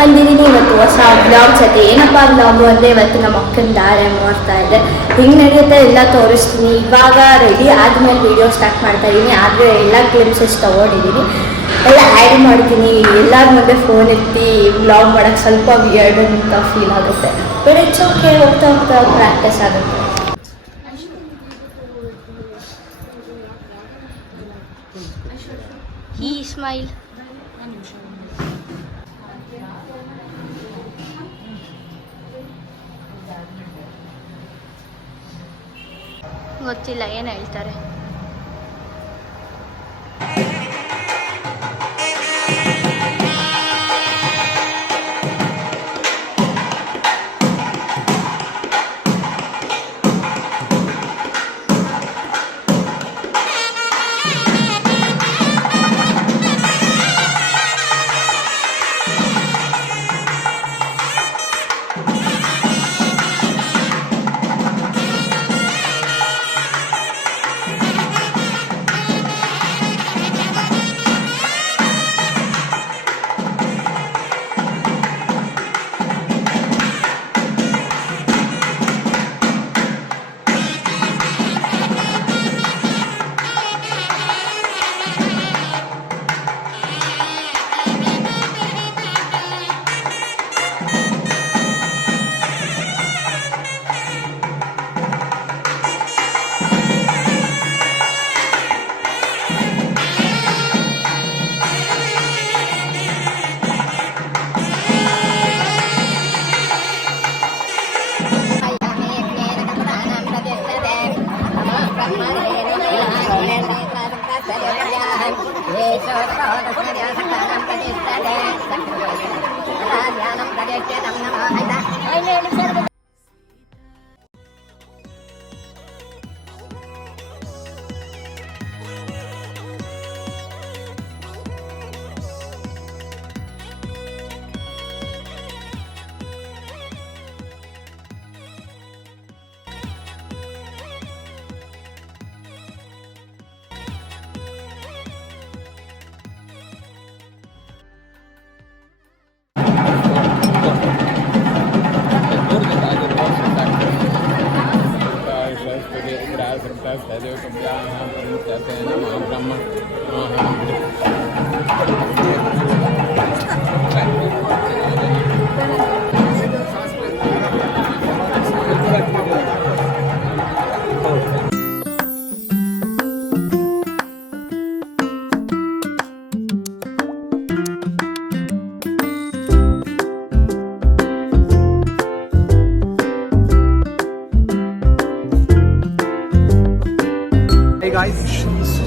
ಬಂದಿದ್ದೀನಿ ಇವತ್ತು ಹೊಸ ಬ್ಲಾಗ್ ಜೊತೆ. ಏನಪ್ಪ ಬ್ಲಾಗು ಅಂದರೆ ಇವತ್ತು ನಮ್ಮ ಅಕ್ಕನ ದಾರೆ ಮಾಡ್ತಾ ಇದ್ದೆ. ಹಿಂಗೆ ನಡೆಯುತ್ತೆ ಎಲ್ಲ ತೋರಿಸ್ತೀನಿ. ಇವಾಗ ರೆಡಿ ಆದಮೇಲೆ ವೀಡಿಯೋ ಸ್ಟಾರ್ಟ್ ಮಾಡ್ತಾ ಇದ್ದೀನಿ. ಆದರೆ ಎಲ್ಲ ಗ್ಲಿಮ್ಸಸ್ ತೊಗೊಂಡಿದ್ದೀನಿ, ಎಲ್ಲ ಆ್ಯಡ್ ಮಾಡ್ತೀನಿ. ಎಲ್ಲರ ಮುಂದೆ ಫೋನ್ ಎತ್ತಿ ಬ್ಲಾಗ್ ಮಾಡೋಕ್ಕೆ ಸ್ವಲ್ಪ ವಿಯರ್ಡ್ ಅಂತ ಫೀಲ್ ಆಗುತ್ತೆ. ಬಟ್ ಇಟ್ಸ್ ಓಕೆ, ಹೋಗ್ತಾ ಹೋಗ್ತಾ ಪ್ರಾಕ್ಟೀಸ್ ಆಗುತ್ತೆ. ಈ ಸ್ಮೈಲ್ ಗೊತ್ತಿಲ್ಲ ಏನು ಹೇಳ್ತಾರೆ.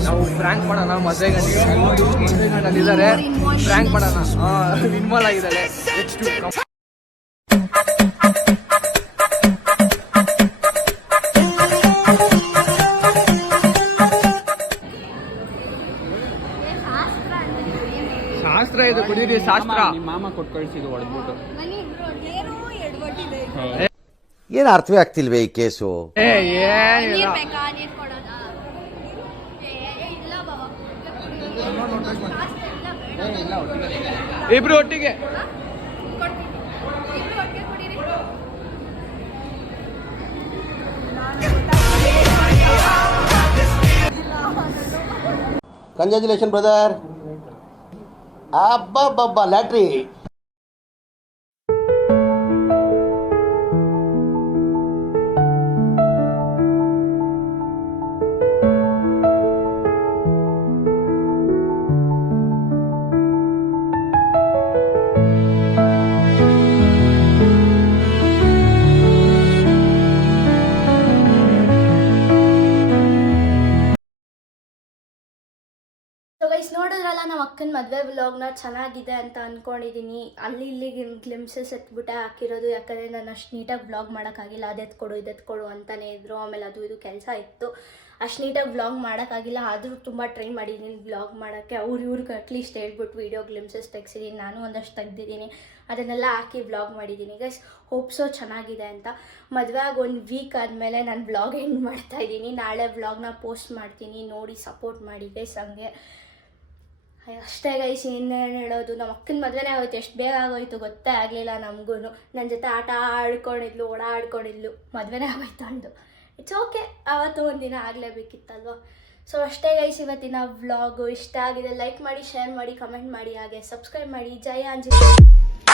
ನಾವು ಫ್ರ್ಯಾಂಕ್ ಮಾಡೋಣ. ಮದುವೆ ಗಂಟೆಗಳಿದ್ದಾರೆ, ಫ್ರ್ಯಾಂಕ್ ಮಾಡೋಣ. ಇನ್ವಾಲ್ವ್ ಆಗಿದ್ದಾರೆ. ಶಾಸ್ತ್ರ ಇದು, ಕುಡೀರಿ ಶಾಸ್ತ್ರ. ಮಾಮ ಕೊಟ್ಟು ಕಳಿಸಿದ್ದು ಹೊಡೆದ್ಬಿಟ್ಟು. ಏನು ಅರ್ಥವೇ ಆಗ್ತಿಲ್ವೇ ಈ ಕೇಸು? ಇಬ್ರು ಒಟ್ಟಿಗೆ. Congratulation brother. ಅಬ್ಬಬ್ಬಬ್ಬ ಲ್ಯಾಟ್ರಿ. ನೋಡಿದ್ರಲ್ಲ ನಮ್ಮ ಅಕ್ಕನ ಮದುವೆ ವ್ಲಾಗ್ನ ಚೆನ್ನಾಗಿದೆ ಅಂತ ಅಂದ್ಕೊಂಡಿದ್ದೀನಿ. ಅಲ್ಲಿ ಇಲ್ಲಿಗೆ ಗ್ಲಿಮ್ಸಸ್ ಎತ್ಬಿಟ್ಟೆ ಹಾಕಿರೋದು, ಯಾಕಂದರೆ ನಾನು ಅಷ್ಟು ನೀಟಾಗಿ ವ್ಲಾಗ್ ಮಾಡೋಕ್ಕಾಗಿಲ್ಲ. ಅದೆತ್ಕೊಡು ಇದೆತ್ಕೊಡು ಅಂತಲೇ ಇದ್ರು. ಆಮೇಲೆ ಅದು ಇದು ಕೆಲಸ ಇತ್ತು, ಅಷ್ಟು ನೀಟಾಗಿ ವ್ಲಾಗ್ ಮಾಡೋಕ್ಕಾಗಿಲ್ಲ. ಆದರೂ ತುಂಬ ಟ್ರೈ ಮಾಡಿದ್ದೀನಿ ವ್ಲಾಗ್ ಮಾಡೋಕ್ಕೆ. ಇವ್ರಿಗೆ ಅಟ್ಲೀಸ್ಟ್ ಹೇಳ್ಬಿಟ್ಟು ವೀಡಿಯೋ ಗ್ಲಿಮ್ಸಸ್ ತೆಗ್ಸಿದ್ದೀನಿ. ನಾನು ಒಂದಷ್ಟು ತೆಗ್ದಿದ್ದೀನಿ, ಅದನ್ನೆಲ್ಲ ಹಾಕಿ ವ್ಲಾಗ್ ಮಾಡಿದ್ದೀನಿ ಗೈಸ್. ಹೋಪ್ಸೋ ಚೆನ್ನಾಗಿದೆ ಅಂತ. ಮದುವೆ ಆಗಿ 1 ವೀಕ್ ಆದಮೇಲೆ ನಾನು ವ್ಲಾಗ್ ಎಂಡ್ ಮಾಡ್ತಾಯಿದ್ದೀನಿ. ನಾಳೆ ವ್ಲಾಗ್ನ ಪೋಸ್ಟ್ ಮಾಡ್ತೀನಿ, ನೋಡಿ ಸಪೋರ್ಟ್ ಮಾಡಿ ಗೈಸ್. ಹಂಗೆ ಅಷ್ಟೇ ಗೈಸ್, ಇನ್ನೇನು ಹೇಳೋದು, ನಮ್ಮ ಅಕ್ಕನ ಮದುವೆನೇ ಆಗೋಯ್ತು. ಎಷ್ಟು ಬೇಗ ಆಗೋಯ್ತು ಗೊತ್ತೇ ಆಗಲಿಲ್ಲ ನಮಗೂ. ನನ್ನ ಜೊತೆ ಆಟ ಆಡ್ಕೊಂಡಿದ್ಲು, ಓಡಾಡ್ಕೊಂಡಿದ್ಲು, ಮದುವೆನೇ ಆಗೋಯ್ತು ಅಂದು. ಇಟ್ಸ್ ಓಕೆ, ಆವತ್ತು ಒಂದಿನ ಆಗಲೇಬೇಕಿತ್ತಲ್ವ. ಸೊ ಅಷ್ಟೇ ಗೈಸ್, ಇವತ್ತಿನ ವ್ಲಾಗು ಇಷ್ಟ ಆಗಿದೆ ಲೈಕ್ ಮಾಡಿ, ಶೇರ್ ಮಾಡಿ, ಕಮೆಂಟ್ ಮಾಡಿ, ಹಾಗೆ ಸಬ್ಸ್ಕ್ರೈಬ್ ಮಾಡಿ. ಜಯ ಆಂಜನೇಯ.